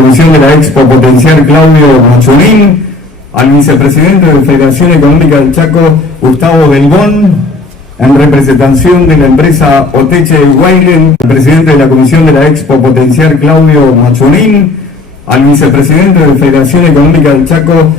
Comisión de la Expo Potencial Claudio Machunín, al vicepresidente de Federación Económica del Chaco Gustavo Belbón, en representación de la empresa Oteche Weilen, al presidente de la Comisión de la Expo Potencial Claudio Machunín, al vicepresidente de Federación Económica del Chaco.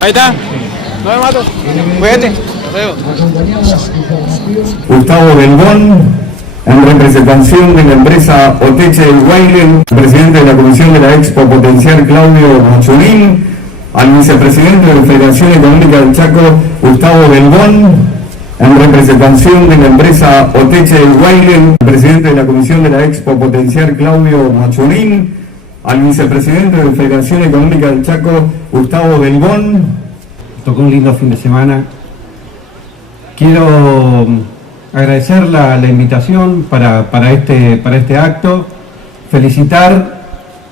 Ahí está. No me mato. Cuídate. Gustavo Belbón, en representación de la empresa Oteche Weilen, presidente de la Comisión de la Expo Potencial Claudio Machunín, al vicepresidente de Federación Económica del Chaco Gustavo Belbón, en representación de la empresa Oteche Weilen, presidente de la Comisión de la Expo Potencial Claudio Machunín, al vicepresidente de Federación Económica del Chaco Gustavo Belbón. Tocó un lindo fin de semana. Quiero agradecer la invitación para este acto, felicitar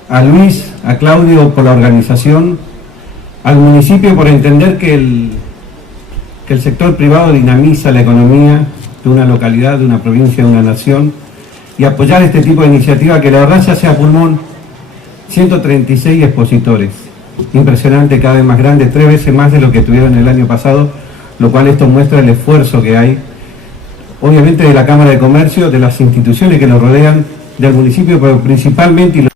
a Luis, a Claudio por la organización, al municipio por entender que el sector privado dinamiza la economía de una localidad, de una provincia, de una nación, y apoyar este tipo de iniciativa que la verdad ya sea pulmón. 136 expositores, impresionante, cada vez más grande, 3 veces más de lo que tuvieron el año pasado, lo cual esto muestra el esfuerzo que hay, obviamente de la Cámara de Comercio, de las instituciones que nos rodean, del municipio, pero principalmente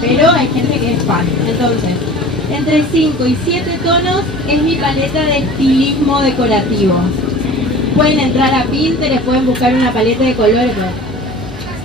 pero hay gente que es fan. Entonces, entre 5 y 7 tonos es mi paleta de estilismo decorativo. Pueden entrar a Pinterest, pueden buscar una paleta de colores.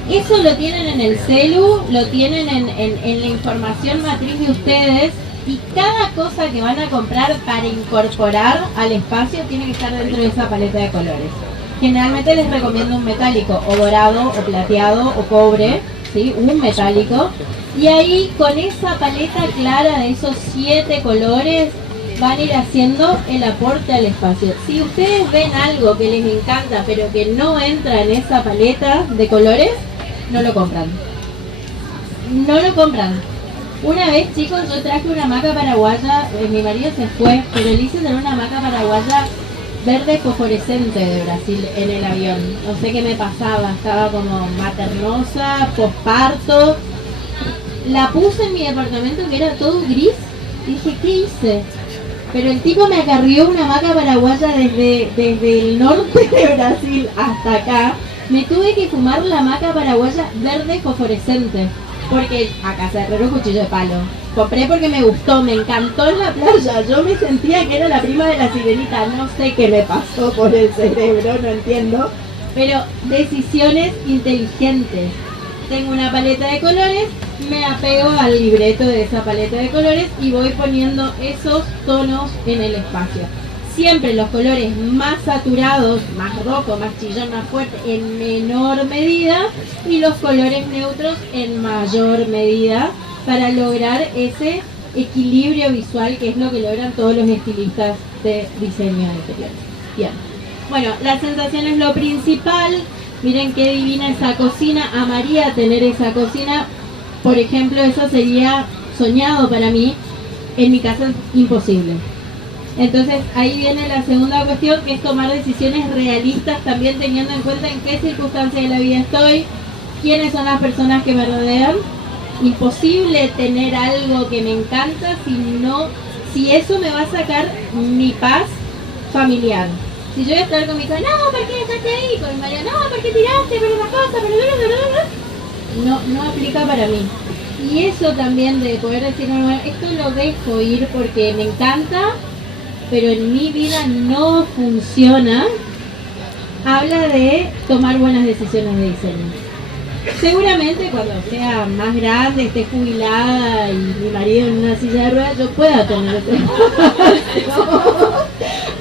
Eso lo tienen en el celu, lo tienen en la información matriz de ustedes, y cada cosa que van a comprar para incorporar al espacio tiene que estar dentro de esa paleta de colores. Generalmente les recomiendo un metálico, o dorado, o plateado, o cobre, ¿sí? Un metálico. Y ahí con esa paleta clara de esos 7 colores van a ir haciendo el aporte al espacio. Si ustedes ven algo que les encanta pero que no entra en esa paleta de colores, no lo compran. No lo compran. Una vez, chicos, yo traje una hamaca paraguaya, mi marido se fue, pero le hice tener una hamaca paraguaya verde fosforescente de Brasil en el avión. No sé qué me pasaba, estaba como maternosa, posparto. La puse en mi departamento que era todo gris y dije, ¿qué hice? Pero el tipo me acarrió una hamaca paraguaya desde el norte de Brasil hasta acá. Me tuve que fumar la hamaca paraguaya verde fosforescente, porque acá se herrero cuchillo de palo. Compré porque me gustó, me encantó en la playa. Yo me sentía que era la prima de la sirenita. No sé qué me pasó por el cerebro, no entiendo. Pero decisiones inteligentes. Tengo una paleta de colores, me apego al libreto de esa paleta de colores y voy poniendo esos tonos en el espacio. Siempre los colores más saturados, más rojo, más chillón, más fuerte, en menor medida, y los colores neutros en mayor medida, para lograr ese equilibrio visual que es lo que logran todos los estilistas de diseño de interiores. Bien. Bueno, la sensación es lo principal. Miren qué divina esa cocina. Amaría tener esa cocina. Por ejemplo, eso sería soñado para mí. En mi casa es imposible. Entonces ahí viene la segunda cuestión, que es tomar decisiones realistas, también teniendo en cuenta en qué circunstancia de la vida estoy, quiénes son las personas que me rodean. Imposible tener algo que me encanta si eso me va a sacar mi paz familiar. Si yo voy a estar con mi hija, no, ¿por qué dejaste ahí? Con mi marido, no, ¿por qué tiraste? Pero una cosa, pero no aplica para mí. Y eso también de poder decir, bueno, esto lo dejo ir porque me encanta, pero en mi vida no funciona, habla de tomar buenas decisiones de diseño. Seguramente cuando sea más grande, esté jubilada y mi marido en una silla de ruedas, yo pueda tener ese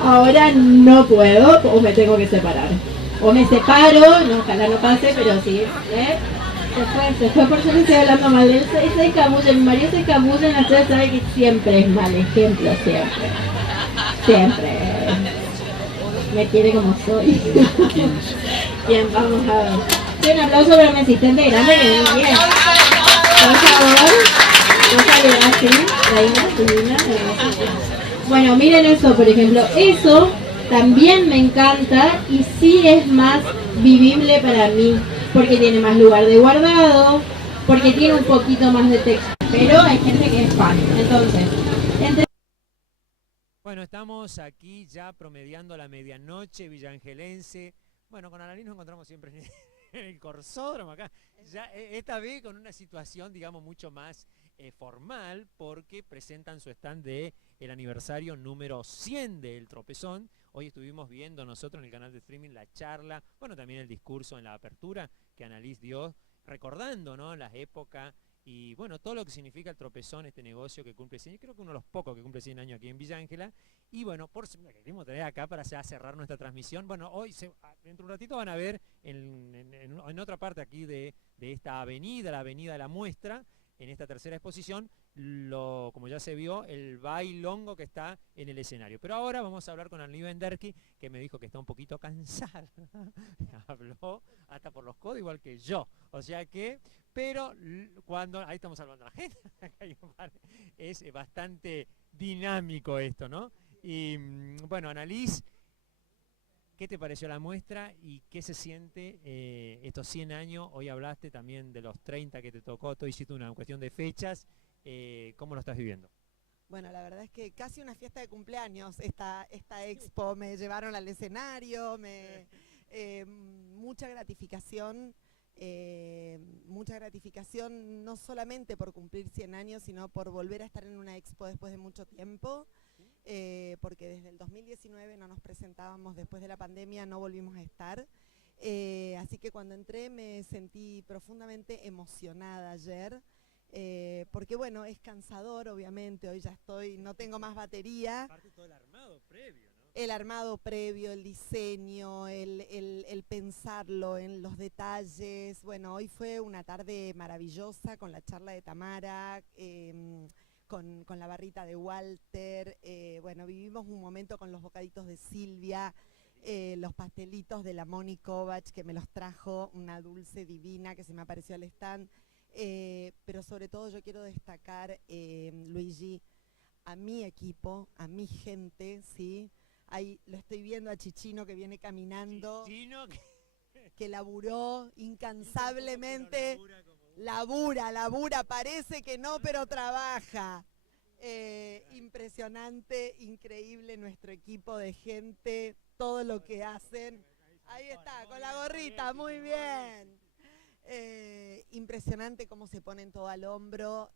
Ahora no puedo, o me tengo que separar. O me separo, no, ojalá no pase, pero sí, se fue por eso le estoy hablando mal. Él se escabulla, mi marido se escabulla en la ciudad, sabe que siempre es mal ejemplo, siempre. Siempre. Me quiere como soy. Bien, vamos a ver. Un aplauso para mi asistente grande que viene bien. Por favor, no saludar así, reina, divina, hermosa. Bueno, miren eso, por ejemplo, eso también me encanta y sí es más vivible para mí, porque tiene más lugar de guardado, porque tiene un poquito más de texto, pero hay gente que es fan. Entonces, Bueno, estamos aquí ya promediando la medianoche villangelense. Bueno, con Annalise nos encontramos siempre en el Corsódromo acá. Ya, esta vez con una situación, digamos, mucho más formal, porque presentan su stand de el aniversario número 100 del Tropezón. Hoy estuvimos viendo nosotros en el canal de streaming la charla, bueno, también el discurso en la apertura que Annalise dio, recordando, ¿no?, las épocas y, bueno, todo lo que significa el Tropezón, este negocio que cumple 100, creo que uno de los pocos que cumple 100 años aquí en Villa Ángela. Y bueno, queremos tener acá para cerrar nuestra transmisión. Bueno, hoy, dentro de un ratito van a ver en otra parte aquí de esta avenida, la avenida de la Muestra, en esta tercera exposición, como ya se vio, el bailongo que está en el escenario. Pero ahora vamos a hablar con Annalise Benderki, que me dijo que está un poquito cansada. Habló hasta por los codos, igual que yo. O sea que, pero cuando, ahí estamos salvando a la gente, es bastante dinámico esto, ¿no? Y bueno, Annalise, ¿qué te pareció la muestra y qué se siente estos 100 años? Hoy hablaste también de los 30 que te tocó, tú hiciste una cuestión de fechas. ¿Cómo lo estás viviendo? Bueno, la verdad es que casi una fiesta de cumpleaños esta expo. Me llevaron al escenario, mucha gratificación Mucha gratificación, no solamente por cumplir 100 años, sino por volver a estar en una expo después de mucho tiempo, porque desde el 2019 no nos presentábamos, después de la pandemia no volvimos a estar. Así que cuando entré me sentí profundamente emocionada ayer, porque bueno, es cansador obviamente, hoy ya no tengo más batería. Aparte todo el armado previo, ¿no? El armado previo, el diseño, el pensarlo en los detalles. Bueno, hoy fue una tarde maravillosa con la charla de Tamara, con la barrita de Walter. Bueno, vivimos un momento con los bocaditos de Silvia, los pastelitos de la Moni Kovac, que me los trajo, una dulce divina que se me apareció al stand. Pero sobre todo yo quiero destacar, Luigi, a mi equipo, a mi gente, ¿sí? Ahí lo estoy viendo a Chichino que viene caminando, Chichino que laburó incansablemente, labura, parece que no, pero trabaja. Impresionante, increíble nuestro equipo de gente, todo lo que hacen. Ahí está, con la gorrita, muy bien. Impresionante cómo se ponen todo al hombro.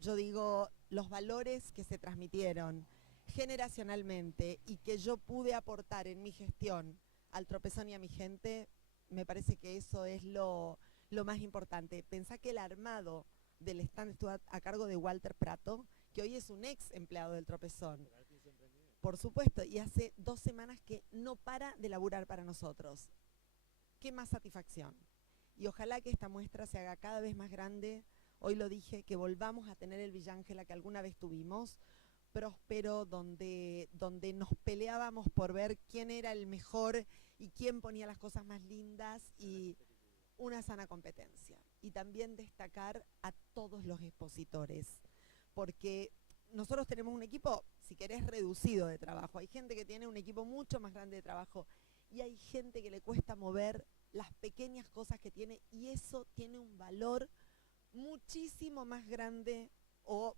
Yo digo, los valores que se transmitieron generacionalmente y que yo pude aportar en mi gestión al Tropezón y a mi gente, me parece que eso es lo más importante. Pensá que el armado del stand estuvo a cargo de Walter Prato, que hoy es un ex empleado del Tropezón. Por supuesto, y hace 2 semanas que no para de laburar para nosotros. ¿Qué más satisfacción? Y ojalá que esta muestra se haga cada vez más grande. Hoy lo dije, que volvamos a tener el Villa Ángela que alguna vez tuvimos, próspero, donde nos peleábamos por ver quién era el mejor y quién ponía las cosas más lindas, y una sana competencia. Y también destacar a todos los expositores, porque nosotros tenemos un equipo, si querés, reducido de trabajo. Hay gente que tiene un equipo mucho más grande de trabajo y hay gente que le cuesta mover las pequeñas cosas que tiene, y eso tiene un valor muchísimo más grande, o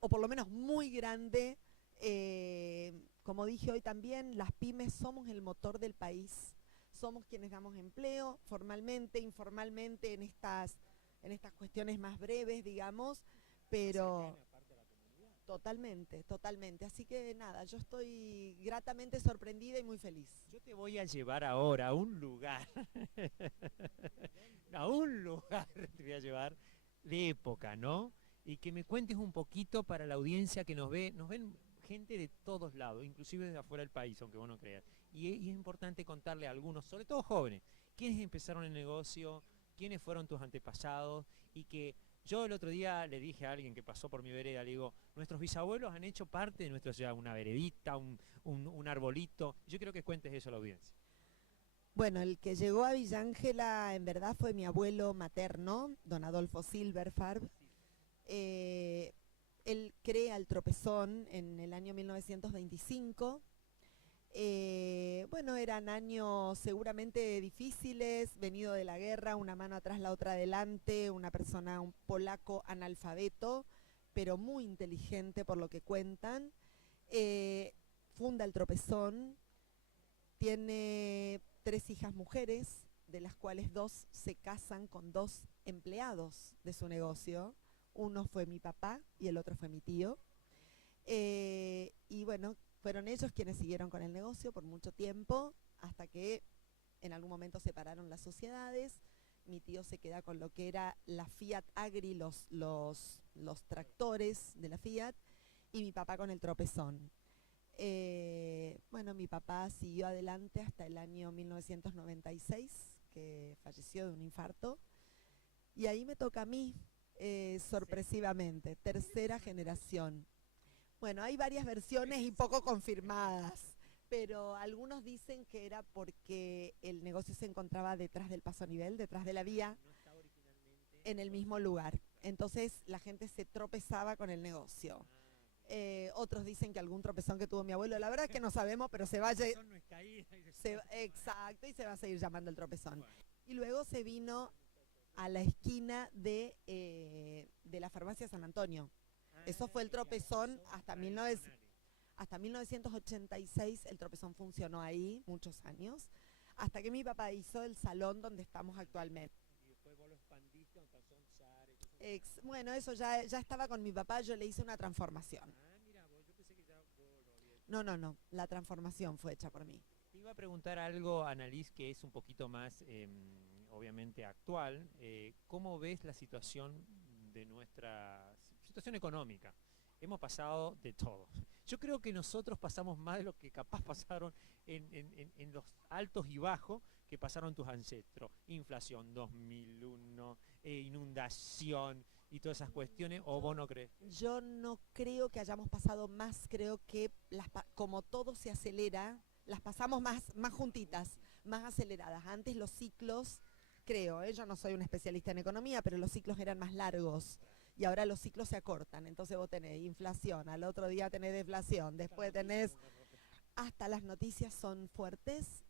por lo menos muy grande. Como dije hoy también, las pymes somos el motor del país, somos quienes damos empleo formalmente, informalmente, en estas cuestiones más breves, digamos, pero totalmente. Así que nada, yo estoy gratamente sorprendida y muy feliz. Yo te voy a llevar ahora a un lugar, a un lugar te voy a llevar de época, ¿no? Y que me cuentes un poquito para la audiencia que nos ven gente de todos lados, inclusive desde afuera del país, aunque vos no creas. Y es importante contarle a algunos, sobre todo jóvenes, quiénes empezaron el negocio, quiénes fueron tus antepasados, y que yo el otro día le dije a alguien que pasó por mi vereda, le digo, nuestros bisabuelos han hecho parte de nuestra ciudad, una veredita, un arbolito. Yo quiero que cuentes eso a la audiencia. Bueno, el que llegó a Villa Ángela en verdad fue mi abuelo materno, don Adolfo Silverfarb. Él crea el Tropezón en el año 1925. Bueno, eran años seguramente difíciles, venido de la guerra, una mano atrás, la otra adelante, una persona, un polaco analfabeto, pero muy inteligente por lo que cuentan. Funda el Tropezón, tiene 3 hijas mujeres, de las cuales 2 se casan con 2 empleados de su negocio. Uno fue mi papá y el otro fue mi tío. Y bueno, fueron ellos quienes siguieron con el negocio por mucho tiempo, hasta que en algún momento separaron las sociedades. Mi tío se queda con lo que era la Fiat Agri, los tractores de la Fiat, y mi papá con el Tropezón. Bueno, mi papá siguió adelante hasta el año 1996, que falleció de un infarto, y ahí me toca a mí, sorpresivamente, 3ª generación. Bueno, hay varias versiones y poco confirmadas, pero algunos dicen que era porque el negocio se encontraba detrás del paso a nivel, detrás de la vía, en el mismo lugar. Entonces la gente se tropezaba con el negocio. Otros dicen que algún tropezón que tuvo mi abuelo, la verdad es que no sabemos, pero se va a... Exacto, y se va a seguir llamando el Tropezón. Y luego se vino a la esquina de la farmacia San Antonio. Eso fue el Tropezón hasta 1986, el Tropezón funcionó ahí muchos años, hasta que mi papá hizo el salón donde estamos actualmente. Bueno, eso ya estaba con mi papá, yo le hice una transformación. No, la transformación fue hecha por mí. Te iba a preguntar algo, Annalise, que es un poquito más, obviamente, actual. ¿Cómo ves la situación de nuestra situación económica? Hemos pasado de todo. Yo creo que nosotros pasamos más de lo que capaz pasaron en los altos y bajos que pasaron tus ancestros. Inflación 2001, inundación y todas esas cuestiones, ¿o vos no crees? Yo no creo que hayamos pasado más, creo que como todo se acelera, las pasamos más juntitas, más aceleradas. Antes los ciclos, creo, yo no soy un especialista en economía, pero los ciclos eran más largos. Y ahora los ciclos se acortan, entonces vos tenés inflación, al otro día tenés deflación, después tenés... Hasta las noticias son fuertes,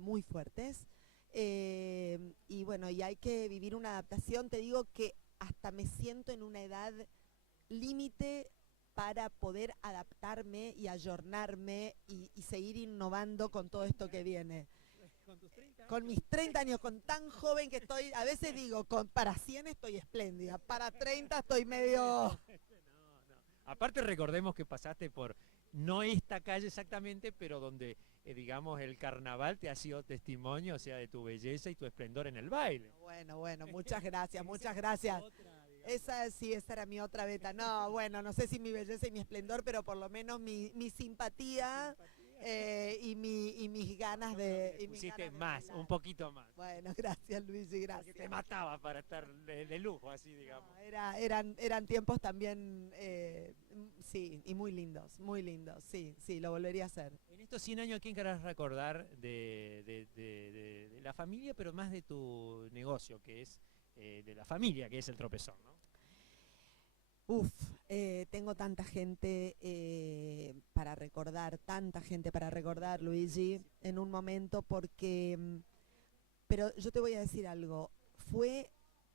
muy fuertes, y bueno, y hay que vivir una adaptación. Te digo que hasta me siento en una edad límite para poder adaptarme y ayornarme y seguir innovando con todo esto que viene. Con mis 30 años, con tan joven que estoy, a veces digo, para 100 estoy espléndida, para 30 estoy medio... Aparte recordemos que pasaste por, no esta calle exactamente, pero donde, digamos, el carnaval te ha sido testimonio, o sea, de tu belleza y tu esplendor en el baile. Bueno, muchas gracias, muchas gracias. Esa era mi otra beta. No, bueno, no sé si mi belleza y mi esplendor, pero por lo menos mi simpatía y mis ganas de... Pusiste más, un poquito más. Bueno, gracias Luigi, gracias. Porque te mataba para estar de lujo, así digamos. No, eran tiempos también, sí, y muy lindos, sí, lo volvería a hacer. En estos 100 años, ¿a quién querrás recordar de la familia, pero más de tu negocio, que es de la familia, que es el Tropezón, ¿no? Tengo tanta gente para recordar, Luigi, en un momento, porque, pero yo te voy a decir algo, fue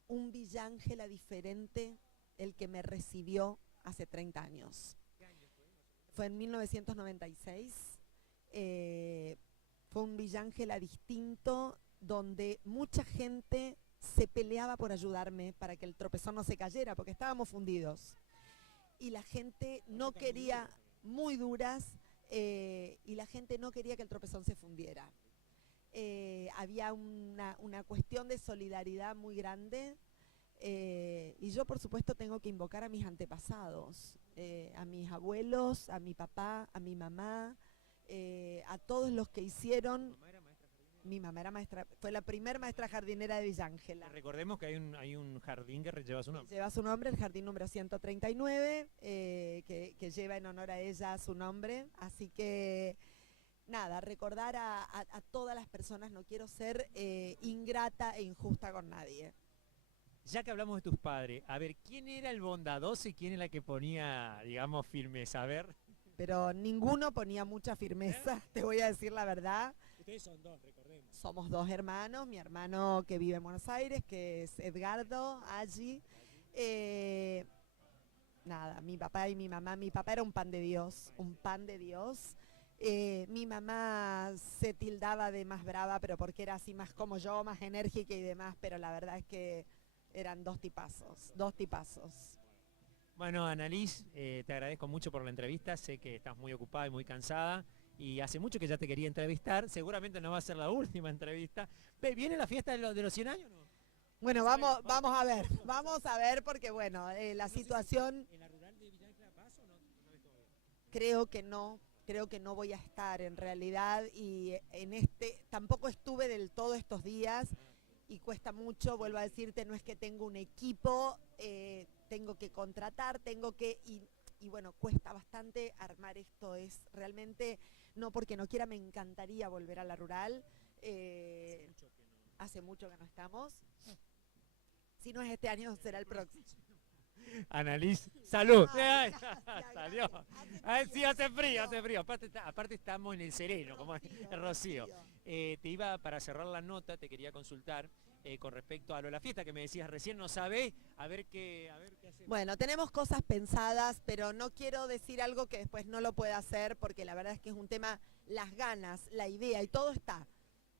un Villángela diferente el que me recibió hace 30 años. Fue en 1996, fue un Villángela distinto, donde mucha gente se peleaba por ayudarme para que el Tropezón no se cayera, porque estábamos fundidos. Y la gente no quería, muy duras, y la gente no quería que el Tropezón se fundiera. Había una cuestión de solidaridad muy grande, y yo por supuesto tengo que invocar a mis antepasados, a mis abuelos, a mi papá, a mi mamá, a todos los que hicieron... Mi mamá era maestra, fue la primera maestra jardinera de Villángela. Recordemos que hay un jardín que lleva su nombre. Lleva su nombre, el jardín número 139, que lleva en honor a ella su nombre. Así que, nada, recordar a todas las personas, no quiero ser ingrata e injusta con nadie. Ya que hablamos de tus padres, a ver, ¿quién era el bondadoso y quién era la que ponía, digamos, firmeza? A ver. Pero ninguno ponía mucha firmeza, te voy a decir la verdad. Ustedes son dos, recordemos. Somos dos hermanos, mi hermano que vive en Buenos Aires, que es Edgardo, allí. Nada, mi papá y mi mamá, mi papá era un pan de Dios, Mi mamá se tildaba de más brava, pero porque era así más como yo, más enérgica y demás, pero la verdad es que eran dos tipazos. Bueno, Annalise, te agradezco mucho por la entrevista, sé que estás muy ocupada y muy cansada, y hace mucho que ya te quería entrevistar, seguramente no va a ser la última entrevista. ¿Viene la fiesta de los 100 años o no? Bueno, vamos a ver porque bueno, la situación... ¿En la rural de Villángela vas o no sabes todavía? Creo que no voy a estar en realidad, y tampoco estuve del todo estos días, y cuesta mucho, vuelvo a decirte, no es que tengo un equipo, tengo que contratar, y bueno, cuesta bastante armar esto, es realmente, no porque no quiera, me encantaría volver a la rural, hace mucho que no estamos, si no es este año será el próximo. Annalise, salud. Ay, Salió. Sí, hace frío. Aparte estamos en el sereno, como el Rocío. Te iba, para cerrar la nota, te quería consultar con respecto a lo de la fiesta que me decías recién, no sabés, a ver qué hacemos. Bueno, tenemos cosas pensadas, pero no quiero decir algo que después no lo pueda hacer, porque la verdad es que es un tema, las ganas, la idea y todo está.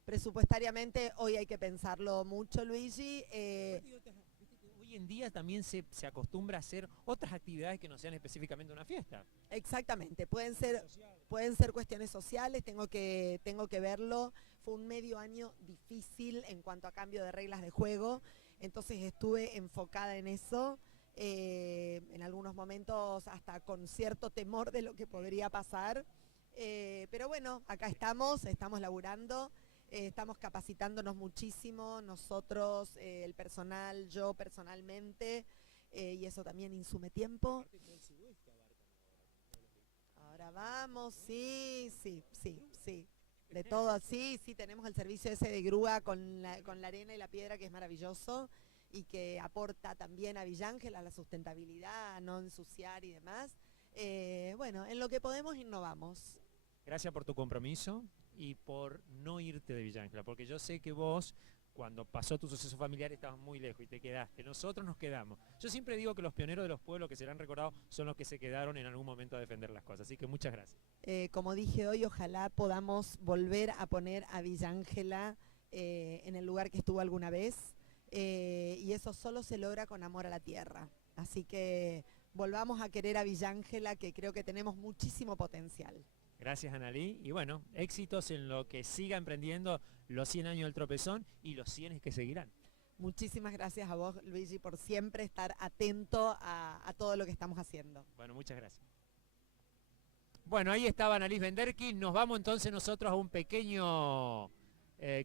Presupuestariamente hoy hay que pensarlo mucho, Luigi. Hoy hoy en día también se acostumbra a hacer otras actividades que no sean específicamente una fiesta. Exactamente, pueden ser cuestiones sociales, tengo que verlo. Fue un medio año difícil en cuanto a cambio de reglas de juego, entonces estuve enfocada en eso, en algunos momentos hasta con cierto temor de lo que podría pasar, pero bueno, acá estamos laburando, estamos capacitándonos muchísimo, nosotros, el personal, yo personalmente, y eso también insume tiempo. Ahora vamos, sí. De todo, sí, tenemos el servicio ese de grúa con la arena y la piedra, que es maravilloso y que aporta también a Villángela la sustentabilidad, a no ensuciar y demás. Bueno, en lo que podemos innovamos. Gracias por tu compromiso y por no irte de Villángela, porque yo sé que vos, cuando pasó tu suceso familiar, estabas muy lejos y te quedaste. Nosotros nos quedamos. Yo siempre digo que los pioneros de los pueblos que serán recordados son los que se quedaron en algún momento a defender las cosas. Así que muchas gracias. Como dije hoy, ojalá podamos volver a poner a Villángela en el lugar que estuvo alguna vez. Y eso solo se logra con amor a la tierra. Así que volvamos a querer a Villángela, que creo que tenemos muchísimo potencial. Gracias, Analí. Y bueno, éxitos en lo que siga emprendiendo los 100 años del Tropezón y los 100 que seguirán. Muchísimas gracias a vos, Luigi, por siempre estar atento a todo lo que estamos haciendo. Bueno, muchas gracias. Bueno, ahí estaba Annalise Benderkin. Nos vamos entonces nosotros a un pequeño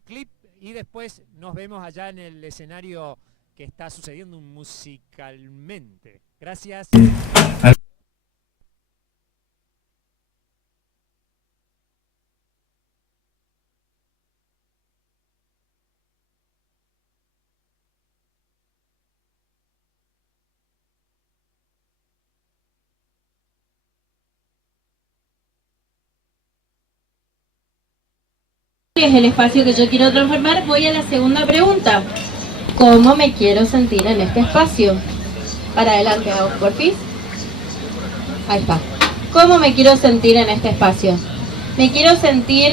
clip y después nos vemos allá en el escenario que está sucediendo musicalmente. Gracias. Es el espacio que yo quiero transformar. Voy a la segunda pregunta. ¿Cómo me quiero sentir en este espacio? Para adelante, porfis. Ahí está. ¿Cómo me quiero sentir en este espacio? Me quiero sentir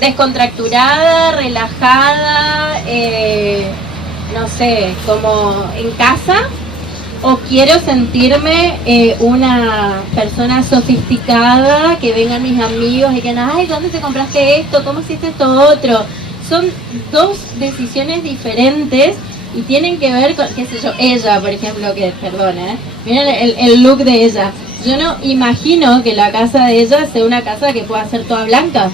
descontracturada, relajada, no sé, como en casa. ¿O quiero sentirme una persona sofisticada, que vengan mis amigos y que, ay, ¿dónde te compraste esto? ¿Cómo hiciste esto otro? Son dos decisiones diferentes y tienen que ver con, qué sé yo, ella, por ejemplo, que, perdón, miren el look de ella. Yo no imagino que la casa de ella sea una casa que pueda ser toda blanca.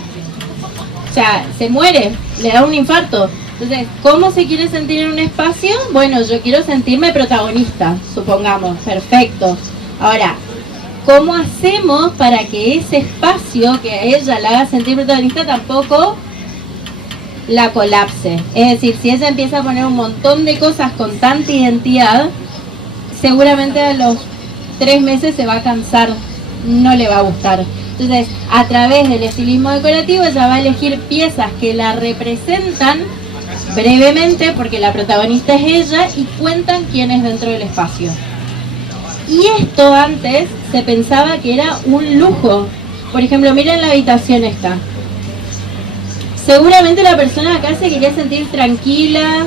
O sea, se muere, le da un infarto. Entonces, ¿cómo se quiere sentir en un espacio? Bueno, yo quiero sentirme protagonista, supongamos, perfecto. Ahora, ¿cómo hacemos para que ese espacio que a ella la haga sentir protagonista tampoco la colapse? Es decir, si ella empieza a poner un montón de cosas con tanta identidad, seguramente a los 3 meses se va a cansar, no le va a gustar. Entonces, a través del estilismo decorativo, ella va a elegir piezas que la representan brevemente, porque la protagonista es ella, y cuentan quién es dentro del espacio. Y esto antes se pensaba que era un lujo. Por ejemplo, miren la habitación esta. Seguramente la persona acá se quería sentir tranquila,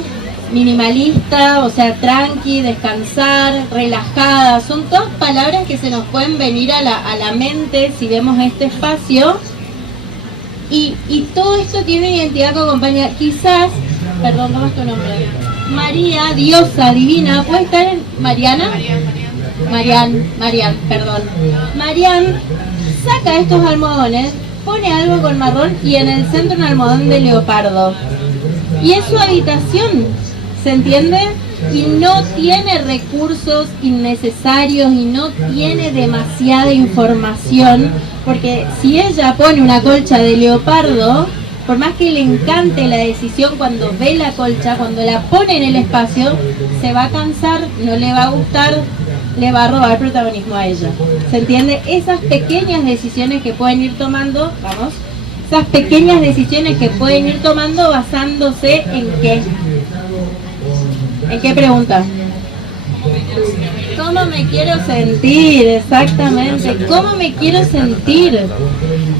minimalista, o sea, tranqui, descansar, relajada. Son todas palabras que se nos pueden venir a la mente si vemos este espacio. Y todo esto tiene una identidad que acompaña. Quizás, perdón, ¿cómo es tu nombre? María, diosa divina, ¿puede estar en Mariana? Marian, perdón. Marian saca estos almohadones, pone algo con marrón y en el centro un almohadón de leopardo. Y es su habitación, ¿se entiende? Y no tiene recursos innecesarios y no tiene demasiada información, porque si ella pone una colcha de leopardo, por más que le encante la decisión cuando ve la colcha, cuando la pone en el espacio, se va a cansar, no le va a gustar, le va a robar protagonismo a ella. ¿Se entiende? Esas pequeñas decisiones que pueden ir tomando, esas pequeñas decisiones que pueden ir tomando basándose en qué. ¿En qué pregunta? ¿Cómo me quiero sentir? Exactamente. ¿Cómo me quiero sentir?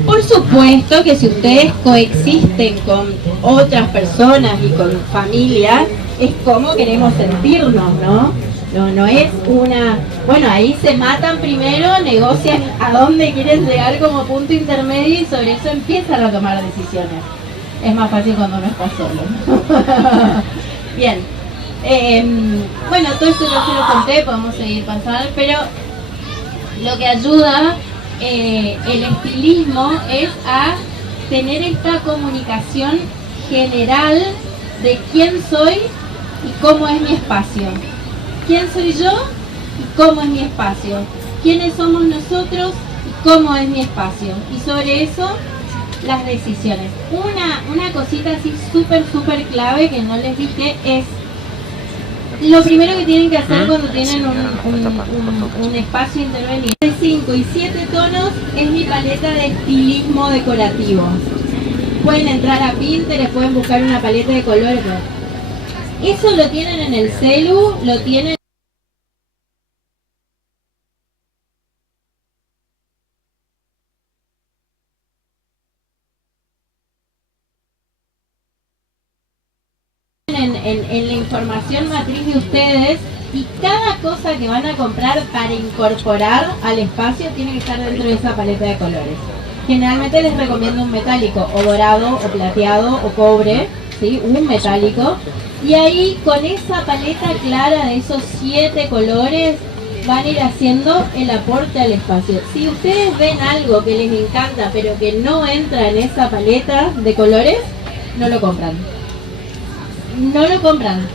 Por supuesto que si ustedes coexisten con otras personas y con familia, es cómo queremos sentirnos, ¿no? No es una... Bueno, ahí se matan primero, negocian a dónde quieren llegar como punto intermedio y sobre eso empiezan a tomar decisiones. Es más fácil cuando no estás solo. Bien. Bueno, todo esto ya se lo conté, podemos seguir pasando, pero lo que ayuda el estilismo es a tener esta comunicación general de quién soy y cómo es mi espacio. ¿Quién soy yo y cómo es mi espacio? ¿Quiénes somos nosotros y cómo es mi espacio? Y sobre eso, las decisiones. Una cosita así súper clave que no les dije es lo primero que tienen que hacer cuando tienen un espacio intervenido. De 5 y 7 tonos es mi paleta de estilismo decorativo. Pueden entrar a Pinterest, pueden buscar una paleta de colores. Eso lo tienen en el celu, lo tienen en la información matriz de ustedes, y cada cosa que van a comprar para incorporar al espacio tiene que estar dentro de esa paleta de colores. Generalmente les recomiendo un metálico, o dorado, o plateado, o cobre, ¿sí? Un metálico. Y ahí con esa paleta clara de esos 7 colores van a ir haciendo el aporte al espacio. Si ustedes ven algo que les encanta pero que no entra en esa paleta de colores, no lo compran. No lo compran.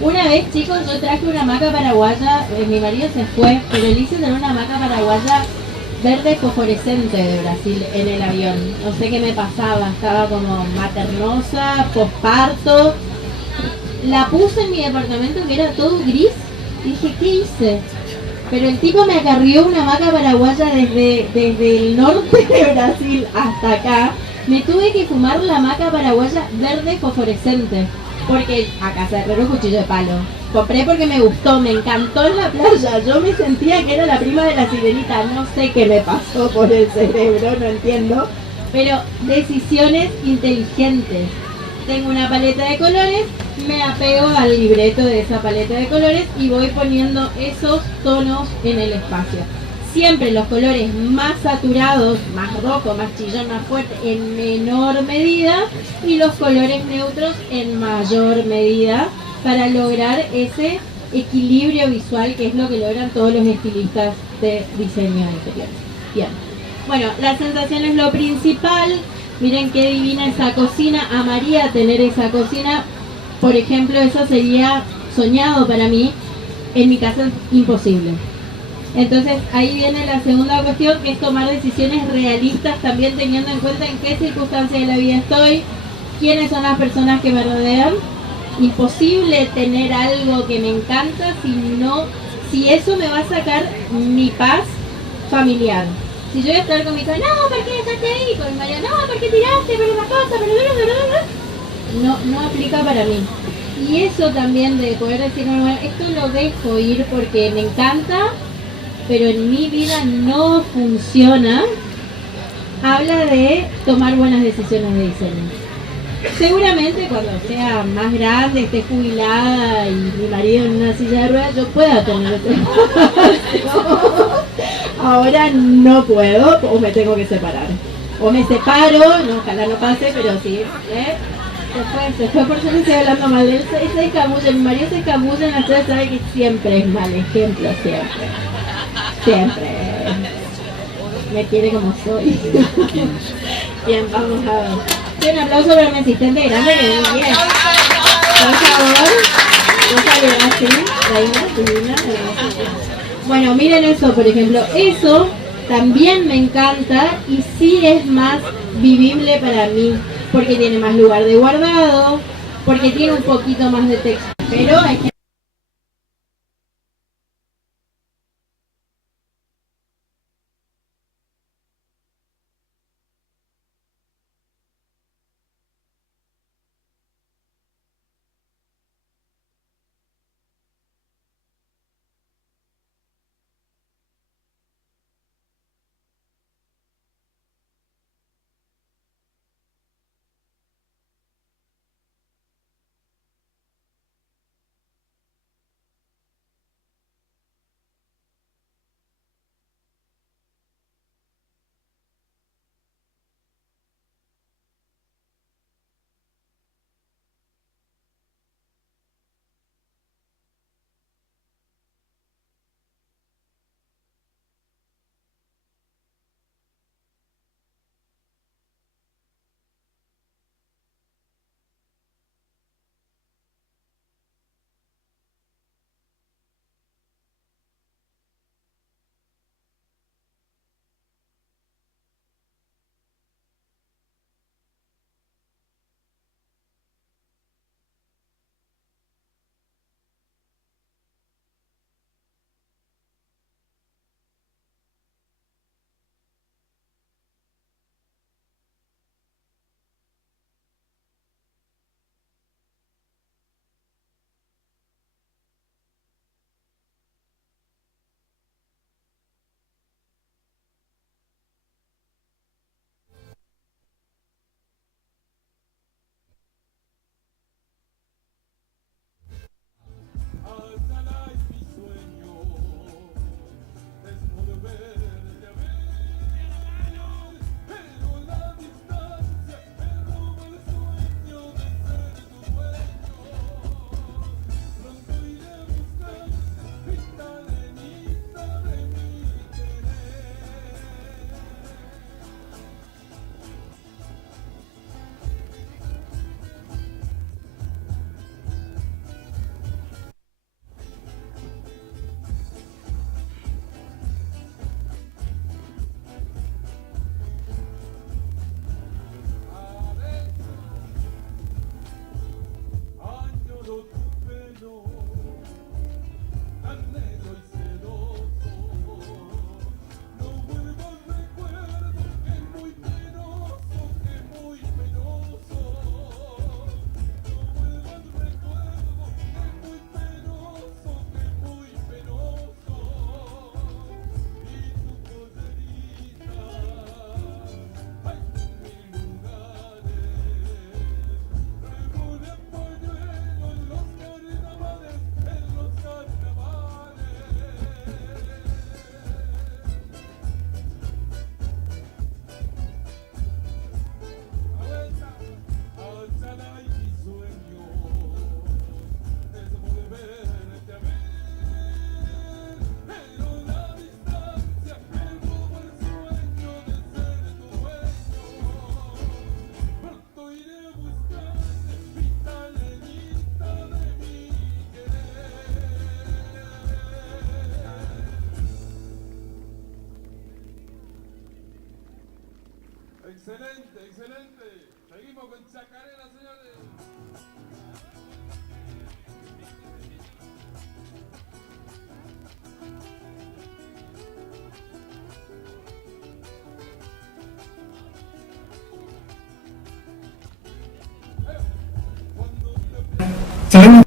Una vez, chicos, yo traje una hamaca paraguaya, mi marido se fue, pero le hice tener una hamaca paraguaya verde fosforescente de Brasil en el avión. No sé qué me pasaba, estaba como maternosa, posparto. La puse en mi departamento que era todo gris y dije, ¿qué hice? Pero el tipo me acarrió una hamaca paraguaya desde el norte de Brasil hasta acá. Me tuve que fumar la hamaca paraguaya verde fosforescente. Porque acá se herrero cuchillo de palo. Compré porque me gustó, me encantó en la playa. Yo me sentía que era la prima de la sirenita. No sé qué me pasó por el cerebro, no entiendo. Pero decisiones inteligentes. Tengo una paleta de colores, me apego al libreto de esa paleta de colores y voy poniendo esos tonos en el espacio. Siempre los colores más saturados, más rojo, más chillón, más fuerte, en menor medida, y los colores neutros en mayor medida, para lograr ese equilibrio visual que es lo que logran todos los estilistas de diseño de interiores. Bien. Bueno, la sensación es lo principal. Miren qué divina esa cocina. Amaría tener esa cocina. Por ejemplo, eso sería soñado para mí. En mi casa es imposible. Entonces ahí viene la segunda cuestión, que es tomar decisiones realistas, también teniendo en cuenta en qué circunstancias de la vida estoy, quiénes son las personas que me rodean. Imposible tener algo que me encanta si eso me va a sacar mi paz familiar. Si yo voy a estar con mi hija, no, ¿por qué dejaste ahí? Con mi marido, no, ¿por qué tiraste? Pero una cosa, pero no aplica para mí. Y eso también de poder decir, bueno, esto lo dejo ir porque me encanta, pero en mi vida no funciona, habla de tomar buenas decisiones de diseño. Seguramente cuando sea más grande, esté jubilada y mi marido en una silla de ruedas, yo pueda tener ese Ahora no puedo, o me tengo que separar. O me separo, no, ojalá no pase, pero sí, se fue por eso no estoy hablando mal de él, se escabulla, mi marido se escabulla en la ciudad, sabe que siempre es mal ejemplo, siempre me quiere como soy. Bien, vamos a ver. Un aplauso para mi asistente grande que viene bien. Por favor, bueno, miren eso, por ejemplo, eso también me encanta y sí es más vivible para mí, porque tiene más lugar de guardado, porque tiene un poquito más de texto, pero hay que Excelente, excelente. Seguimos con Chacarera, señores. Sabemos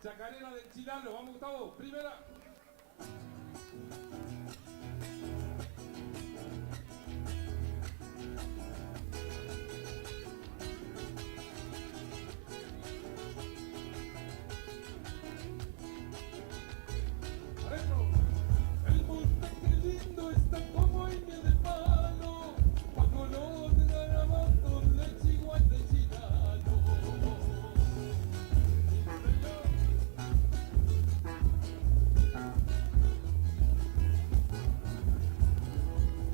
Chacarera del Chilalo, vamos Gustavo, primera. Adentro. El monte que lindo está como en de palo, bajo los garabatos de Chihuahua de Chilalo.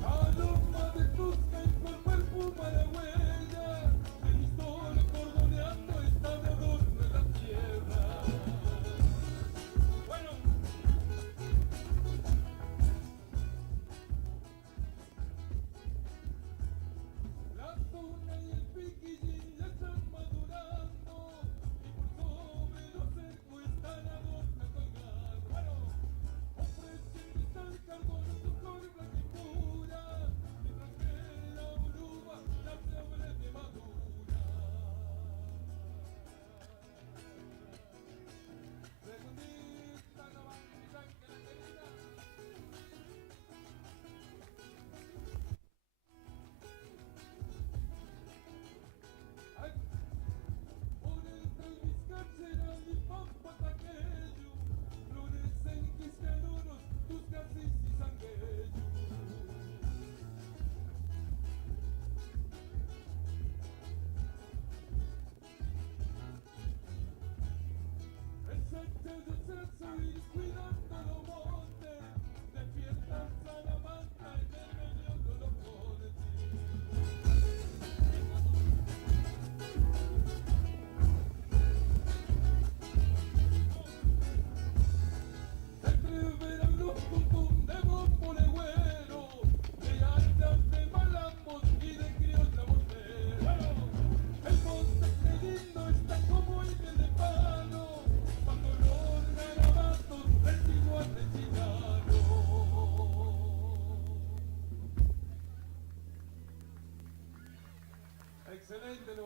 Paloma de Tusca y por cuerpo para huella, el pistón cordoneando está de adorno en la tierra. Bueno. La tuna y el piquillín ya están madurando, y por sobre los cercos están adornos colgando. Bueno. Ofreciendo está el carbón su flor blanca y pura, mientras que la oruga ya se abre de madura. Segundita la bandita que la querida. Ay. Por entre el Vizcacheral y Pampa Taqueño, florecen quisquenuros, tus casis y sangueños. El sexo de sexo ir cuidando los montes, despiertan Salamanca en el medio de los montes.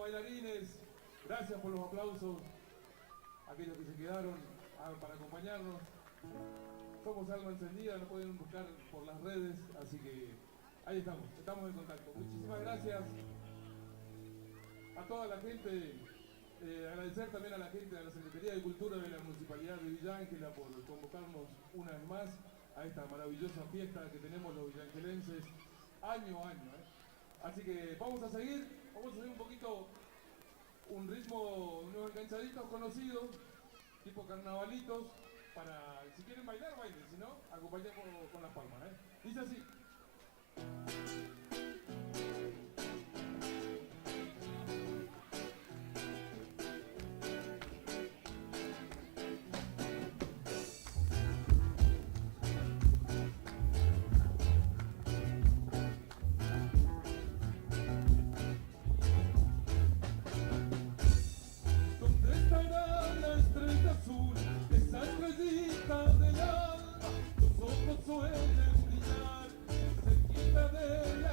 bailarines, gracias por los aplausos. Aquellos que se quedaron para acompañarnos. Somos Alma Encendida, nos pueden buscar por las redes, así que ahí estamos en contacto. Muchísimas gracias a toda la gente, agradecer también a la gente de la Secretaría de Cultura de la Municipalidad de Villa Ángela por convocarnos una vez más a esta maravillosa fiesta que tenemos los villangelenses año a año. Así que vamos a seguir un poquito un ritmo, unos enganchaditos conocidos, tipo carnavalitos, para, si quieren bailar, bailen, si no, acompañemos con las palmas, Dice así. ¿Dónde estará la estrella azul, esa estrellita del alma? Tus ojos suelen brillar cerquita de la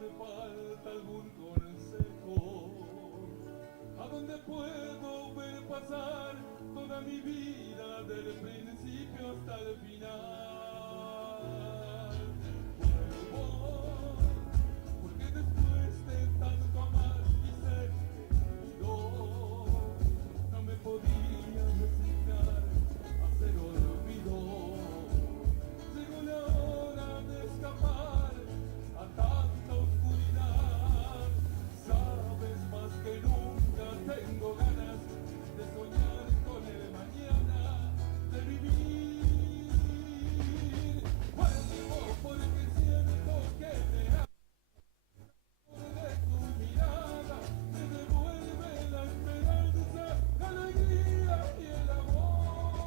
me falta algún consejo. ¿A dónde puedo ver pasar toda mi vida del principio hasta el final? Vuelvo, porque después de tanto amar y ser querido, no me podía resignar a ser olvido. Llegó la hora de escapar a tanta oscuridad. Sabes, más que nunca tengo ganas de soñar con el mañana, de vivir. Vuelvo porque siento que me amo de tu mirada, me devuelve la esperanza, la alegría y el amor.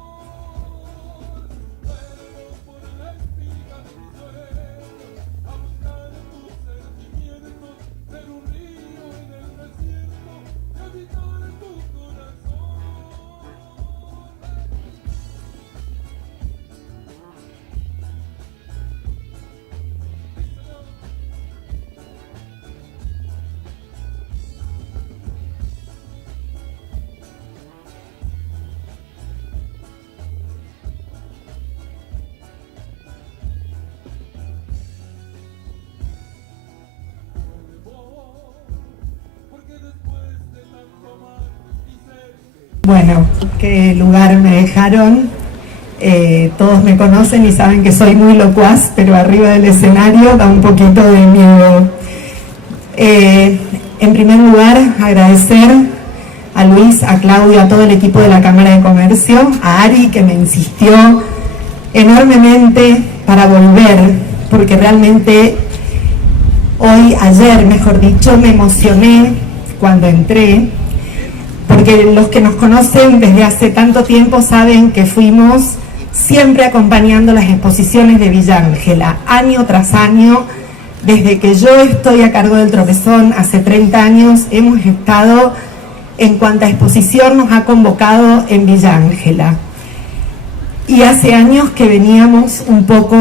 Vuelvo por la espiga de mis orejas a buscar tus sentimientos, ser un río en el desierto y habitar tu corazón. Porque después de tanto amar y ser Bueno, qué lugar me dejaron. Todos me conocen y saben que soy muy locuaz, pero arriba del escenario da un poquito de miedo. En primer lugar, agradecer a Luis, a Claudio, a todo el equipo de la Cámara de Comercio, a Ari, que me insistió enormemente para volver, porque realmente ayer, mejor dicho, me emocioné cuando entré, porque los que nos conocen desde hace tanto tiempo saben que fuimos siempre acompañando las exposiciones de Villa Ángela, año tras año. Desde que yo estoy a cargo del Tropezón, hace 30 años, hemos estado en cuanta exposición nos ha convocado en Villa Ángela. Y hace años que veníamos un poco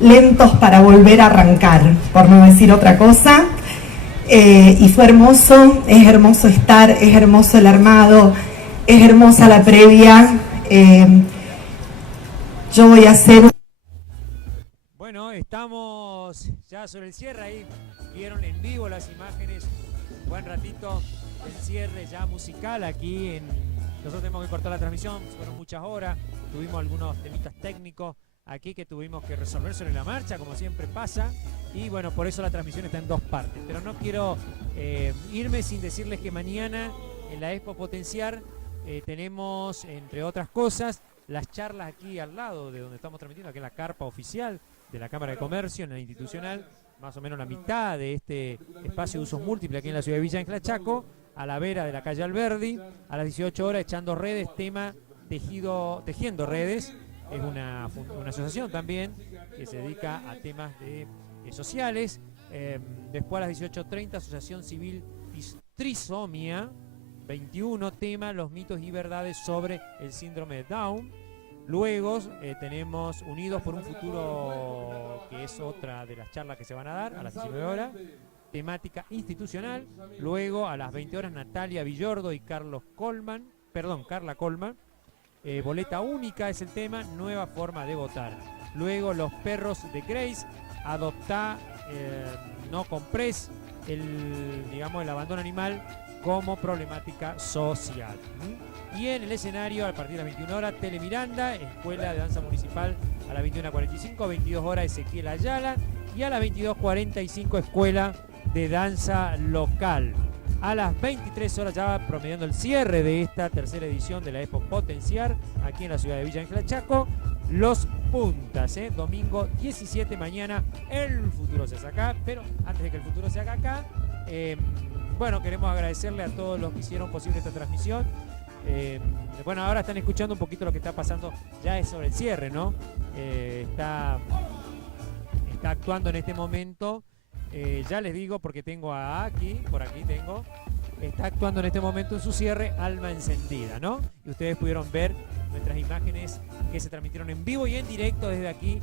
lentos para volver a arrancar, por no decir otra cosa. Y fue hermoso, es hermoso estar, es hermoso el armado, es hermosa la previa. Yo voy a hacer... Bueno, estamos ya sobre el cierre, ahí vieron en vivo las imágenes, un buen ratito el cierre ya musical aquí nosotros tenemos que cortar la transmisión, fueron muchas horas, tuvimos algunos temitas técnicos aquí que tuvimos que resolver sobre la marcha, como siempre pasa, y bueno, por eso la transmisión está en dos partes, pero no quiero irme sin decirles que mañana en la Expo Potenciar tenemos, entre otras cosas, las charlas aquí al lado de donde estamos transmitiendo, aquí en la carpa oficial de la Cámara de Comercio, en la institucional, más o menos la mitad de este espacio de usos múltiples aquí en la ciudad de Villa Ángela Chaco, a la vera de la calle Alberdi, a las 18 horas echando redes, tema tejiendo redes, es una asociación también que se dedica a temas sociales. Después a las 18:30, Asociación Civil Trisomia 21, tema los mitos y verdades sobre el síndrome de Down. Luego tenemos Unidos por un Futuro, que es otra de las charlas que se van a dar a las 19 horas, temática institucional. Luego a las 20 horas Natalia Villordo y Carla Colman, boleta única es el tema, nueva forma de votar. Luego Los Perros de Grace, adoptá, no compres, el abandono animal como problemática social. Y en el escenario, a partir de las 21 horas, Tele Miranda, Escuela de Danza Municipal a las 21:45, 22 horas Ezequiel Ayala, y a las 22:45 Escuela de Danza Local. A las 23 horas, ya promediando el cierre de esta tercera edición de la Expo Potenciar, aquí en la ciudad de Villa Ángela Chaco, Los Puntas, domingo 17, mañana el futuro se hace acá, pero antes de que el futuro se haga acá, bueno, queremos agradecerle a todos los que hicieron posible esta transmisión. Bueno, ahora están escuchando un poquito lo que está pasando, ya es sobre el cierre, ¿no? Está actuando en este momento, ya les digo porque tengo por aquí tengo, está actuando en este momento en su cierre Alma Encendida, ¿no? Y ustedes pudieron ver nuestras imágenes que se transmitieron en vivo y en directo desde aquí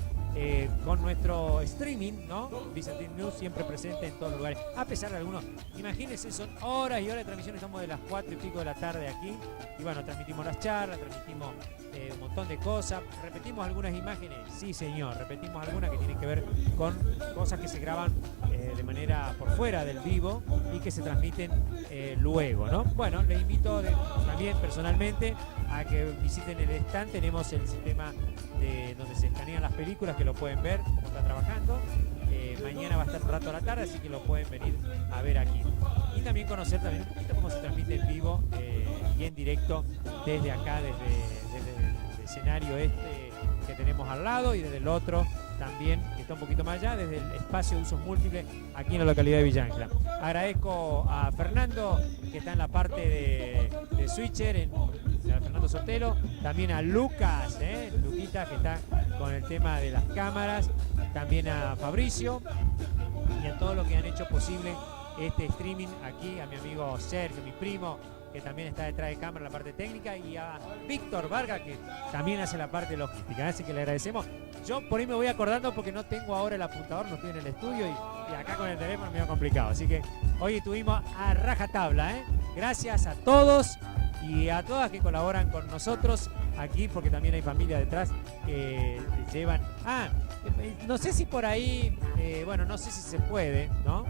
con nuestro streaming, ¿no? Vicentín News siempre presente en todos los lugares, a pesar de algunos. Imagínense, son horas y horas de transmisión, estamos de las 4 y pico de la tarde aquí, y bueno, transmitimos las charlas, transmitimos un montón de cosas, repetimos algunas imágenes, sí señor, repetimos algunas que tienen que ver con cosas que se graban de manera por fuera del vivo y que se transmiten luego, ¿no? Bueno, les invito también personalmente a que visiten el stand. Tenemos el sistema de donde se escanean las películas, que lo pueden ver cómo está trabajando. Mañana va a estar un rato a la tarde, así que lo pueden venir a ver aquí. Y también conocer también un poquito cómo se transmite en vivo y en directo desde acá, desde el escenario este que tenemos al lado, y desde el otro también, que está un poquito más allá, desde el espacio de usos múltiples aquí en la localidad de Villa Ángela. Agradezco a Fernando, que está en la parte de switcher, a Fernando Sotelo, también a Lucas, Luquita, que está con el tema de las cámaras, también a Fabricio y a todos los que han hecho posible este streaming aquí, a mi amigo Sergio, mi primo, que también está detrás de cámara, la parte técnica, y a Víctor Vargas, que también hace la parte logística, así que le agradecemos. Yo por ahí me voy acordando porque no tengo ahora el apuntador, no estoy en el estudio y acá con el teléfono me va complicado, así que hoy estuvimos a rajatabla, Gracias a todos y a todas que colaboran con nosotros aquí, porque también hay familia detrás que llevan... no sé si por ahí, bueno, no sé si se puede, ¿no?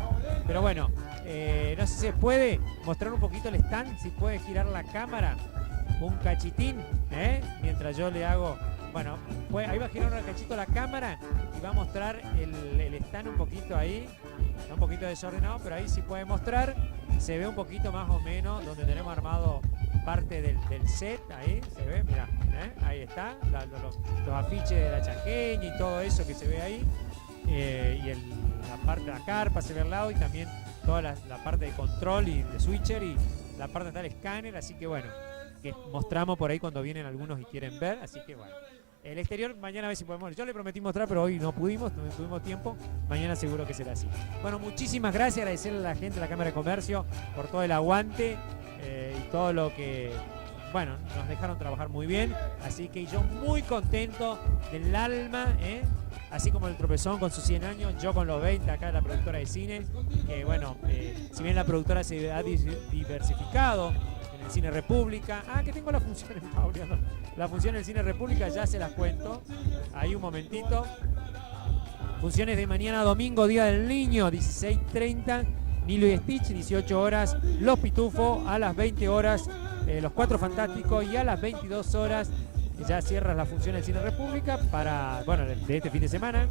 Pero bueno, no sé si se puede mostrar un poquito el stand, si puede girar la cámara un cachitín, mientras yo le hago... Bueno, pues ahí va a girar un cachito la cámara y va a mostrar el stand un poquito ahí. Está un poquito desordenado, pero ahí sí puede mostrar. Se ve un poquito más o menos donde tenemos armado parte del set, ahí se ve, mirá, ahí está, los afiches de la chaqueña y todo eso que se ve ahí, y la parte de la carpa se ve al lado, y también toda la parte de control y de switcher, y la parte donde está el escáner, así que bueno, que mostramos por ahí cuando vienen algunos y quieren ver, así que bueno. El exterior mañana a ver si podemos, yo le prometí mostrar, pero hoy no tuvimos tiempo, mañana seguro que será así. Bueno, muchísimas gracias, agradecerle a la gente de la Cámara de Comercio por todo el aguante y todo lo que, bueno, nos dejaron trabajar muy bien, así que yo muy contento del alma, así como el Tropezón con sus 100 años, yo con los 20 acá de la productora de cine, que bueno, si bien la productora se ha diversificado en el Cine República, que tengo la función en Paulia, ¿no? La función del Cine República ya se las cuento, ahí un momentito. Funciones de mañana domingo, Día del Niño, 16:30, Nilo y Stitch, 18 horas, Los Pitufos, a las 20 horas, Los Cuatro Fantásticos, y a las 22 horas ya cierras la función del Cine República para, bueno, de este fin de semana,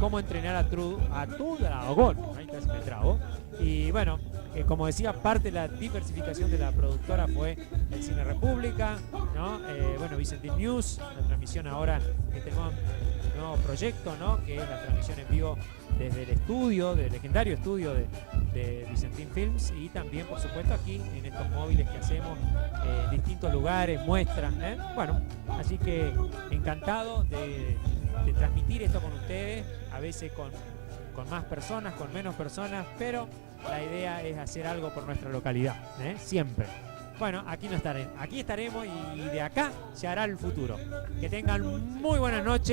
Cómo entrenar a tu dragón, ahí casi me trago. Y bueno, como decía, parte de la diversificación de la productora fue el Cine República, ¿no? Bueno, Vicentín News, la transmisión ahora que tenemos un nuevo proyecto, ¿no? Que es la transmisión en vivo desde el estudio, del legendario estudio de Vicentín Films, y también, por supuesto, aquí en estos móviles que hacemos, distintos lugares, muestras, Bueno, así que encantado de transmitir esto con ustedes, a veces con más personas, con menos personas, pero la idea es hacer algo por nuestra localidad, siempre. Bueno, aquí estaremos y de acá se hará el futuro. Que tengan muy buenas noches.